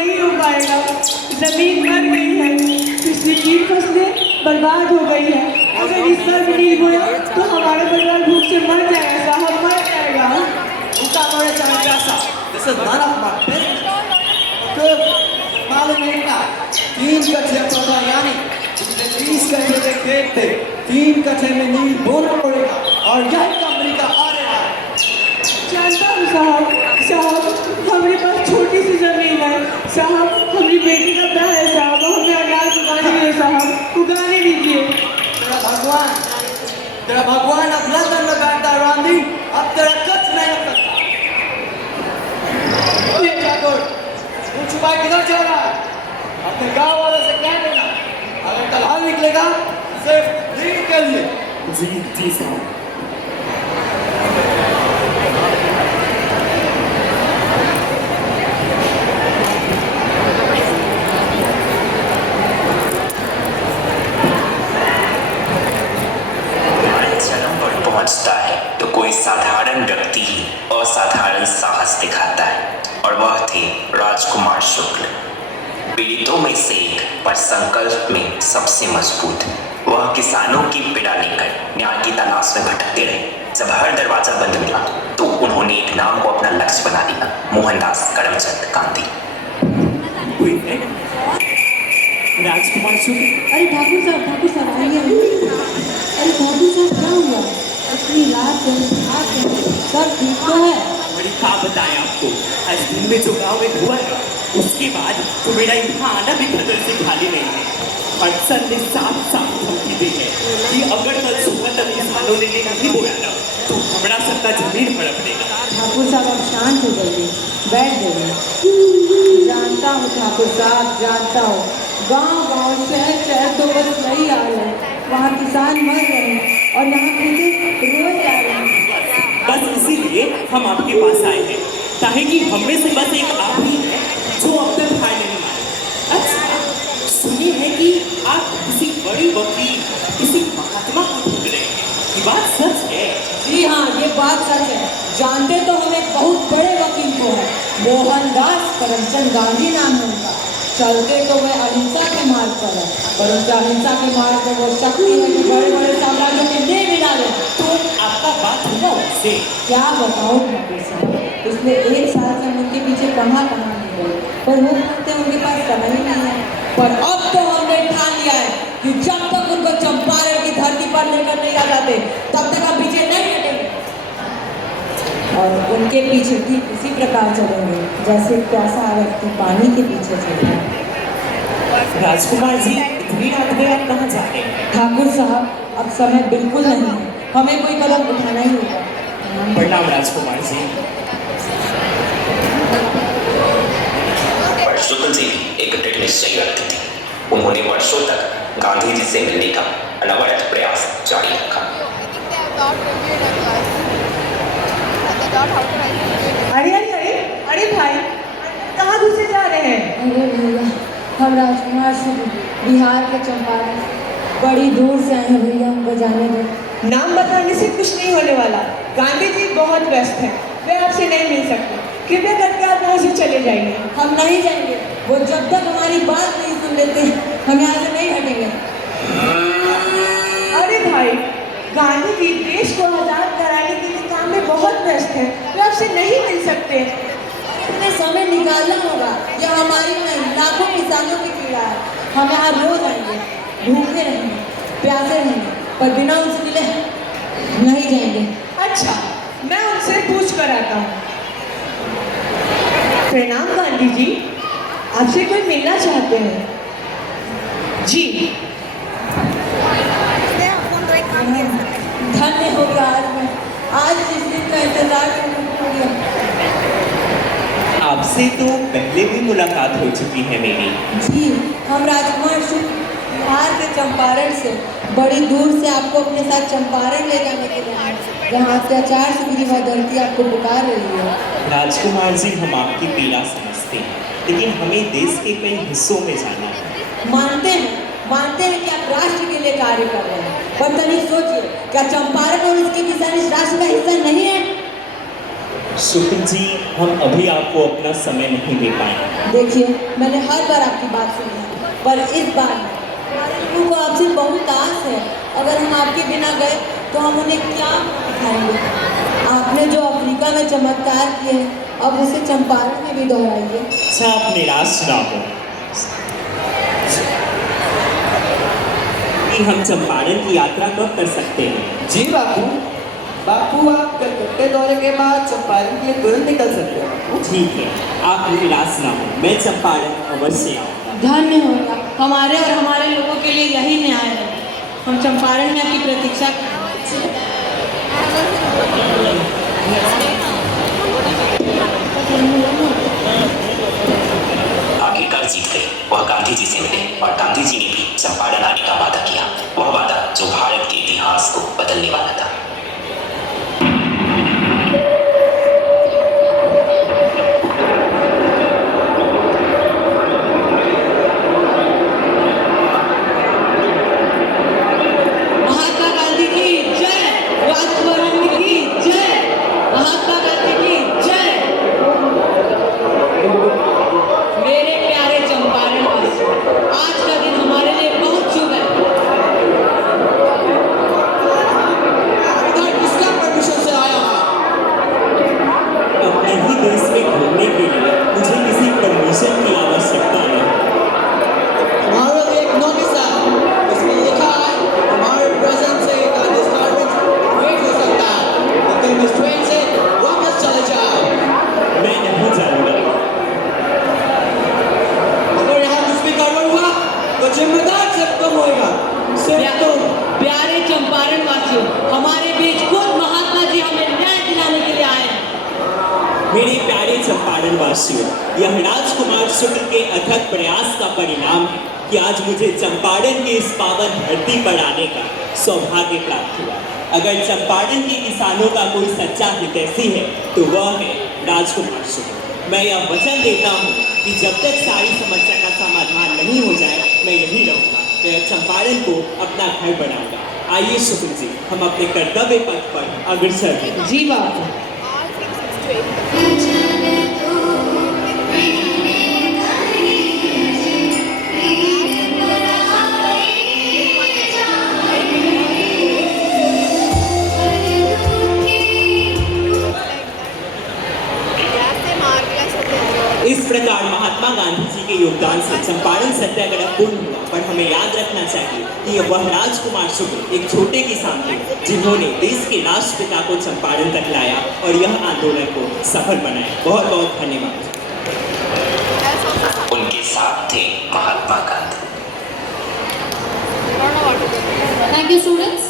नहीं हो पाएगा। जमीन मर गई है, पिछली 3 फसलें बर्बाद हो गई है। अगर इस बार भी नहीं बोया तो हमारा परिवार भूख से मर जाएगा साहब, मर जाएगा। उनका हमारे चाचा साहब, this is none of my business। तो मालूम नहीं क्या 3 कट्ठे पौधा यानी 30 कट्ठे के खेत थे, 3 कट्ठे में नींव बोना पड़ेगा और यही कंपनी का आ रहा है। जानता हूँ साहब, हमारे पास छोटी सी जमीन है साहब, हमारी बेटी का ब्याह है साहब, हमें अनाज उगाने दीजिए साहब, उगाने दीजिए। तेरा भगवान अब लंदन में बैठता रांधी, अब तेरा कुछ नहीं हो सकता। ये ठाकुर, तू छुपा किधर जा रहा है? अपने गांव वालों से कह देना, अगर तलहार निकलेगा सिर्फ लीड के लिए। जी साहब। पहुंचता है तो कोई साधारण व्यक्ति ही असाधारण साहस दिखाता है, और वह थे राजकुमार शुक्ल। पीड़ितों में से एक, पर संकल्प में सबसे मजबूत। वह किसानों की पीड़ा लेकर न्याय की तलाश में भटकते रहे। जब हर दरवाजा बंद मिला तो उन्होंने एक नाम को अपना लक्ष्य बना लिया, मोहनदास करमचंद गांधी। राजकुमार शुक्ल। अरे ठाकुर साहब आइए। अरे ठाकुर साहब क्या हुआ? इतनी रात सब ठीक तो है? बड़ी क्या बताएं आपको, आज दिन में जो गाँव में हुआ है उसके बाद तो मेरा यहाँ आना भी खतर से खाली नहीं है। अफसर ने साफ धमकी दी है कि अगर कल सुबह तक किसानों ने नहीं बोया ना तो हमारा सत्ता जमीन हड़प देगा। ठाकुर साहब अब शांत हो जाइए, बैठ जाइए। जानता हूँ ठाकुर साहब, जानता हूँ, गांव शहर तो बस वही हाल है। वहाँ किसान मर रहे हैं और यहाँ खेत रोए जा रहे हैं। बस इसीलिए हम आपके पास आए हैं, ताकि हम में से बस एक आप ही है जो अब तक हार नहीं माना। अच्छा, सुनिए है कि आप किसी बड़ी वकील, किसी महात्मा को ढूंढ रहे हैं, ये बात सच है? जी हाँ, ये बात सच है। जानते तो हम एक बहुत बड़े वकील को है, मोहनदास करमचंद गांधी नाम है उनका। चलते तो वह अहिंसा के मार्ग पर है, परंतु अहिंसा के मार्ग पर वो शक्ति है जो बड़े बड़े साम्राज्यों के ले मिला दे। तो आपका बात हुआ उससे? क्या बताओ ठाकुर साहब, पिछले 1 साल से हम उनके पीछे कहाँ नहीं गए, पर वो कहते हैं उनके पास समय ही नहीं है। पर अब तो हमने ठान लिया है कि जब तक उनको चंपारण की धरती पर लेकर नहीं आ जाते तब तक हम पीछे नहीं हटेंगे, और उनके पीछे ठीक इसी प्रकार चलेंगे जैसे प्यासा व्यक्ति पानी के पीछे चलता है। राजकुमार जी, इतनी रात में आप कहाँ जा रहे हैं? ठाकुर साहब, अब समय बिल्कुल नहीं है, हमें कोई कदम उठाना ही होगा। प्रणाम राजकुमार जी। पर शुक्ल जी एक दृढ़ निश्चयी व्यक्ति थे। उन्होंने वर्षों तक गांधी जी से मिलने का अनवरत प्रयास जारी रखा। अरे भाई, कहाँ दूसरे जा रहे हैं? अरे भैया, हम राजकुमार से बिहार के चंपारण बड़ी दूर से आए हैं भैया, हमको जाने दो। नाम बताने से कुछ नहीं होने वाला। गांधी जी बहुत व्यस्त हैं, वे आपसे नहीं मिल सकते। कृपया करके आप यहाँ से चले जाइए। हम नहीं जाएंगे, वो जब तक हमारी बात नहीं सुन लेते हम यहाँ से नहीं हटेंगे। अरे भाई, गांधी जी देश को आजाद कराने के लिए काम में बहुत व्यस्त हैं, वे आपसे नहीं मिल सकते। इतने समय निकालना होगा, यह हमारी नहीं लाखों किसानों की पीड़ा है। हम यहाँ रोज आएंगे, भूखे रहेंगे, प्यासे रहेंगे, पर बिना उनसे मिले नहीं जाएंगे। अच्छा, मैं उनसे पूछ कर आता हूँ। प्रणाम गांधी जी, आपसे कोई मिलना चाहते हैं? जी। धन्य हो गया आज जिस दिन का इंतजार करना पड़ गया। आपसे तो पहले भी मुलाकात हो चुकी है मेरी। जी, हम राजकुमार शुक्ल बिहार के चंपारण से बड़ी दूर से आपको अपने साथ चंपारण ले जाने के लिए, जहाँ अत्याचार से गिरी हुई धरती आपको पुकार रही है। राजकुमार जी, हम आपकी पीड़ा समझते हैं, लेकिन हमें देश के कई हिस्सों में जाना है। मानते हैं कि आप राष्ट्र के लिए कार्य कर रहे हैं, पर तनिक सोचिए, क्या चंपारण और इसके किसान इस राष्ट्र का हिस्सा नहीं है? शुक्ल जी, हम अभी आपको अपना समय नहीं दे पाए। देखिए, मैंने हर बार आपकी बात सुनी है, पर इस बार हमारे लोगों को आपसे बहुत आस है। अगर हम आपके बिना गए तो हम उन्हें क्या दिखाएंगे? आपने जो अफ्रीका में चमत्कार किए, अब उसे चंपारण में भी दोहराइए। अच्छा, आप निराश ना हो कि हम चंपारण की यात्रा कब कर सकते हैं। जी बापू, बापू आप कलकत्ते दौरे के बाद चंपारण के लिए तुरंत निकल सकते हो। ठीक है, आप निराश ना हो, मैं चंपारण अवश्य आऊँगा। धन्य होगा, हमारे और हमारे लोगों के लिए यही न्याय है। हम चंपारण में आपकी प्रतीक्षा आखिरकार जीत गए। वह गांधी जी से मिले और गांधी जी ने भी चंपारण आने का वादा किया। वह वादा जो भारत के इतिहास को बदलने वाला था। महात्मा गांधी की जय, राजभवन की जय, महात्मा गांधी की जय। मेरे प्यारे चंपारण वासियों, आज का दिन हमारे लिए बहुत शुभ है। इधर किसका परमिशन से आया है? अपने ही देश में घूमने के लिए मुझे किसी परमिशन की आवश्यकता नहीं। हमारे लिए एक नोटिस है, इसमें लिखा है हमारे प्रेजेंस से का डिस्टर्बेंस क्रिएट हो सकता है, लेकिन इस ट्रेन से वापस चले जाओ। मैं नहीं जाऊँगा। अगर यहाँ कुछ भी गड़बड़ हुआ तो जिम्मेदार सब तुम होगा, सिर्फ तुम। प्यारे चंपारण वासियों, हमारे बीच खुद महात्मा जी हमें न्याय दिलाने के लिए आए हैं। मेरे प्यारे चंपारण वासियों, यह राजकुमार शुक्ल के अथक प्रयास का परिणाम है कि आज मुझे चंपारण की इस पावन धरती पर आने का सौभाग्य प्राप्त हुआ। अगर चंपारण के किसानों का कोई सच्चा हितैषी है तो वह है राजकुमार शुक्ल। मैं यह वचन देता हूँ कि जब तक सारी समस्या का समाधान नहीं हो जाए मैं यहीं रहूँगा। मैं चंपारण को अपना घर बनाऊंगा। आइए शुक्ल जी, हम अपने कर्तव्य पथ पर अग्रसर हैं। जी बापू। इस प्रकार महात्मा गांधी जी के योगदान से चंपारण सत्याग्रह पूर्ण हुआ, पर हमें याद रखना चाहिए कि वह राजकुमार शुक्ल एक छोटे किसान थे जिन्होंने देश के राष्ट्रपिता को चंपारण तक लाया और यह आंदोलन को सफल बनाया। बहुत बहुत धन्यवाद। उनके साथ थे Mahatma Gandhi. Thank you, students.